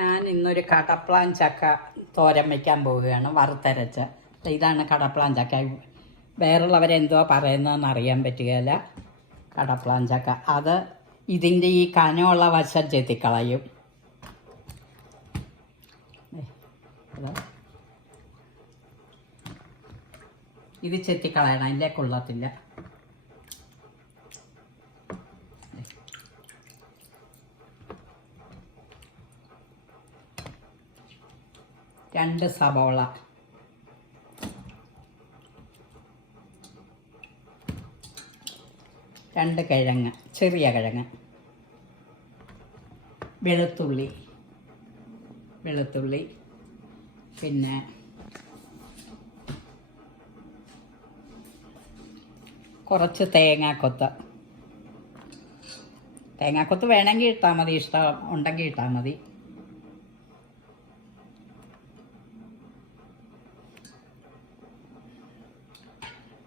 ഞാൻ ഇന്നൊരു കടപ്ലാൻ ചക്ക തോരൻ വയ്ക്കാൻ പോവുകയാണ്, വറുത്തരച്ച്. ഇതാണ് കടപ്ലാൻ ചക്ക. വേറുള്ളവരെന്തോ പറയുന്നതെന്ന് അറിയാൻ പറ്റുകയില്ല. കടപ്ലാൻ ചക്ക അത് ഇതിൻ്റെ ഈ കനമുള്ള വശം ചെത്തിക്കളയും. ഇത് ചെത്തിക്കളയണം, അതിൻ്റെ കൊള്ളത്തില്ല. രണ്ട് സബോള, രണ്ട് കിഴങ്ങ്, ചെറിയ കിഴങ്ങ്, വെളുത്തുള്ളി, പിന്നെ കുറച്ച് തേങ്ങാക്കൊത്ത് വേണമെങ്കിൽ ഇട്ടാൽ മതി, ഇഷ്ടം ഉണ്ടെങ്കിൽ ഇട്ടാൽ മതി.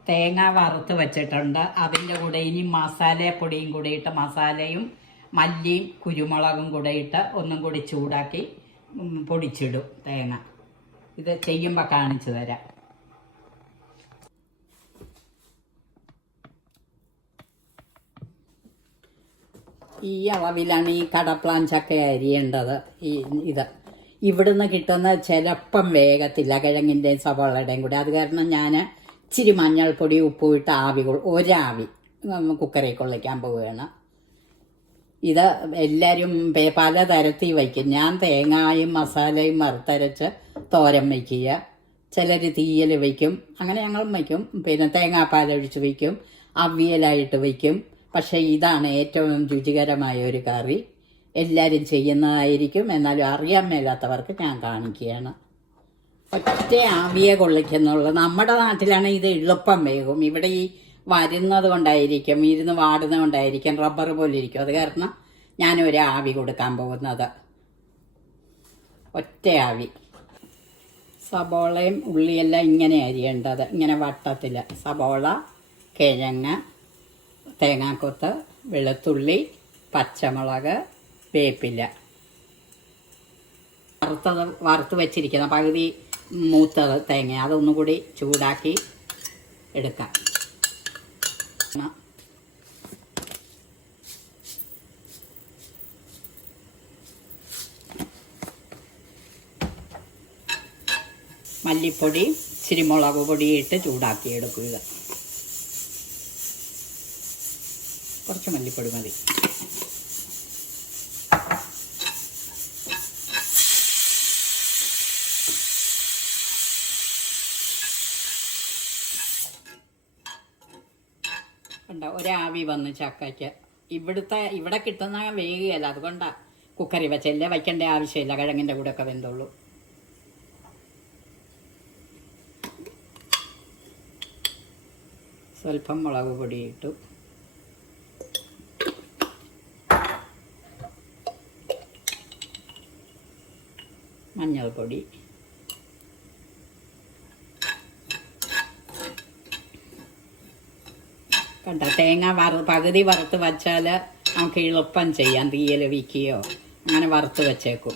തേങ്ങ വറുത്ത് വെച്ചിട്ടുണ്ട്. അതിൻ്റെ കൂടെ ഇനി മസാലപ്പൊടിയും കൂടെ ഇട്ട്, മസാലയും മല്ലിയും കുരുമുളകും കൂടെ ഇട്ട് ഒന്നും കൂടി ചൂടാക്കി പൊടിച്ചിടും തേങ്ങ. ഇത് ചെയ്യുമ്പോൾ കാണിച്ചു തരാം. ഈ അളവിലാണ് ഈ കടപ്ലാൻ ചക്ക അരിയേണ്ടത്. ഇത് ഇവിടുന്ന് കിട്ടുന്ന ചിലപ്പം വേഗത്തില്ല, കിഴങ്ങിൻ്റെയും സവാളയുടെയും കൂടി. അത് കാരണം ഞാൻ ഇച്ചിരി മഞ്ഞൾപ്പൊടി ഉപ്പും ഇട്ട് ഒരാവി കുക്കറിൽ കൊള്ളിക്കാൻ പോവുകയാണ്. ഇത് എല്ലാവരും പലതരത്തിൽ വയ്ക്കും. ഞാൻ തേങ്ങയും മസാലയും വറുത്തരച്ച് തോരൻ വയ്ക്കുക, ചിലർ തീയൽ വയ്ക്കും, അങ്ങനെ ഞങ്ങളും വയ്ക്കും. പിന്നെ തേങ്ങാപ്പാലൊഴിച്ച് വയ്ക്കും, അവിയലായിട്ട് വയ്ക്കും. പക്ഷേ ഇതാണ് ഏറ്റവും രുചികരമായ ഒരു കറി. എല്ലാവരും ചെയ്യുന്നതായിരിക്കും, എന്നാലും അറിയാൻ മേലാത്തവർക്ക് ഞാൻ കാണിക്കുകയാണ്. ഒറ്റ ആവിയെ കൊള്ളിക്കുന്നുള്ളൂ. നമ്മുടെ നാട്ടിലാണ് ഇത് എളുപ്പം വേകും. ഇവിടെ ഈ വരുന്നത് കൊണ്ടായിരിക്കും, ഇരുന്ന് വാടുന്നത് കൊണ്ടായിരിക്കും, റബ്ബർ പോലെ ഇരിക്കും. അത് കാരണം ഞാനൊരു ആവി കൊടുക്കാൻ പോകുന്നത്, ഒറ്റ ആവി. സബോളയും ഉള്ളിയെല്ലാം ഇങ്ങനെ അരിയേണ്ടത്, ഇങ്ങനെ വട്ടത്തിൽ. സബോള, കിഴങ്ങ്, തേങ്ങാക്കൊത്ത്, വെളുത്തുള്ളി, പച്ചമുളക്, വേപ്പില. വറുത്ത് വെച്ചിരിക്കുന്ന പകുതി മൂത്തത് തേങ്ങ, അതൊന്നും കൂടി ചൂടാക്കി എടുക്കാം. മല്ലിപ്പൊടി, ഇച്ചിരി മുളക് പൊടി ഇട്ട് ചൂടാക്കി എടുക്കുക. കുറച്ച് മല്ലിപ്പൊടി മതി. ഒരാവി വന്ന് ചക്കയ്ക്ക്. ഇവിടെ കിട്ടുന്ന വേഗയല്ല, അതുകൊണ്ടാണ് കുക്കറി വെച്ചല്ലേ, വയ്ക്കേണ്ട ആവശ്യമില്ല. കിഴങ്ങിൻ്റെ കൂടെ ഒക്കെ വെന്തുള്ളൂ. സ്വല്പം മുളക് പൊടി ഇട്ടു, മഞ്ഞൾപ്പൊടി, കണ്ട തേങ്ങ പകുതി വറുത്ത് വച്ചാൽ നമുക്ക് എളുപ്പം ചെയ്യാം. തീയൽ വയ്ക്കുകയോ അങ്ങനെ വറുത്ത് വെച്ചേക്കും.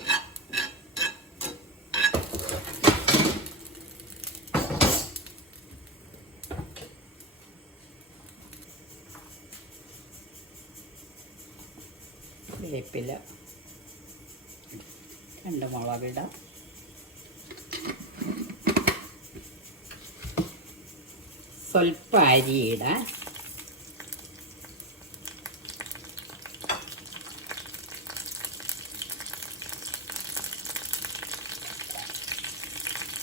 വേപ്പില, രണ്ട് മുളകിടാം, സ്വല്പം അരിയിടാം,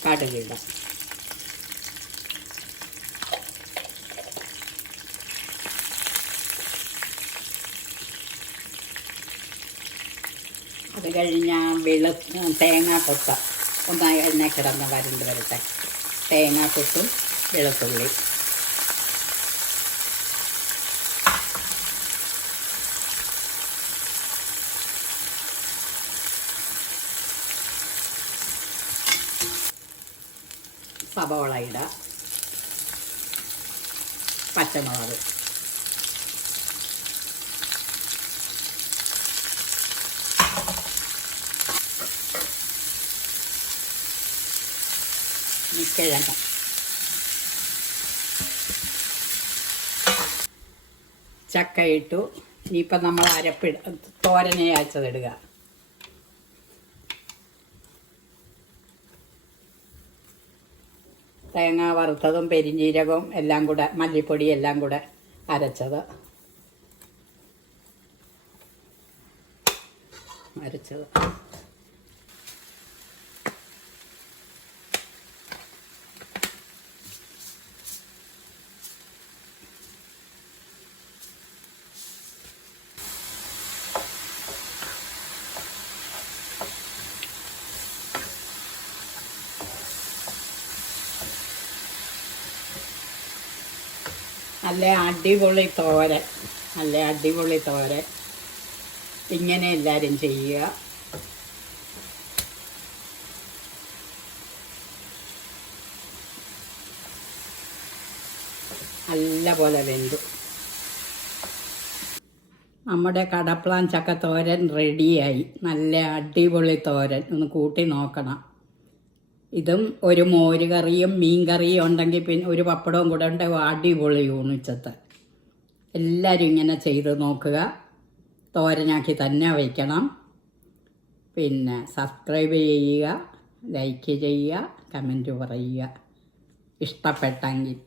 കടുകിടാം, അത് കഴിഞ്ഞാൽ തേങ്ങാക്കൊത്ത ഒന്നായി എണ്ണ കിടന്ന് വരട്ടെ. തേങ്ങാക്കൊത്തും വെളുത്തുള്ളി, സബോള ഇടാം, പച്ചമുളക്, കിഴങ്ങ്. ചക്ക ഇട്ടു. ഇനിയിപ്പം നമ്മൾ തോരനെ അയച്ചതിടുക. തേങ്ങ വറുത്തതും പെരിഞ്ജീരകവും എല്ലാം കൂടെ, മല്ലിപ്പൊടി എല്ലാം കൂടെ അരച്ചത്. നല്ല അടിപൊളി തോരൻ. ഇങ്ങനെ എല്ലാവരും ചെയ്യുക. നല്ല പോലെ വെന്തു. നമ്മുടെ കടപ്ലാൻ ചക്കത്തോരൻ റെഡിയായി. നല്ല അടിപൊളി തോരൻ. ഒന്ന് കൂട്ടി നോക്കണം. ഇതും ഒരു മോര് കറിയും മീൻ കറിയും ഉണ്ടെങ്കിൽ പിന്നെ ഒരു പപ്പടവും കൂടെ ഉണ്ടെങ്കിൽ അടിപൊളി ഊണിച്ചത്ത്. എല്ലാവരും ഇങ്ങനെ ചെയ്ത് നോക്കുക. തോരനാക്കി തന്നെ വയ്ക്കണം. പിന്നെ സബ്സ്ക്രൈബ് ചെയ്യുക, ലൈക്ക് ചെയ്യുക, കമൻറ്റ് പറയുക ഇഷ്ടപ്പെട്ടെങ്കിൽ.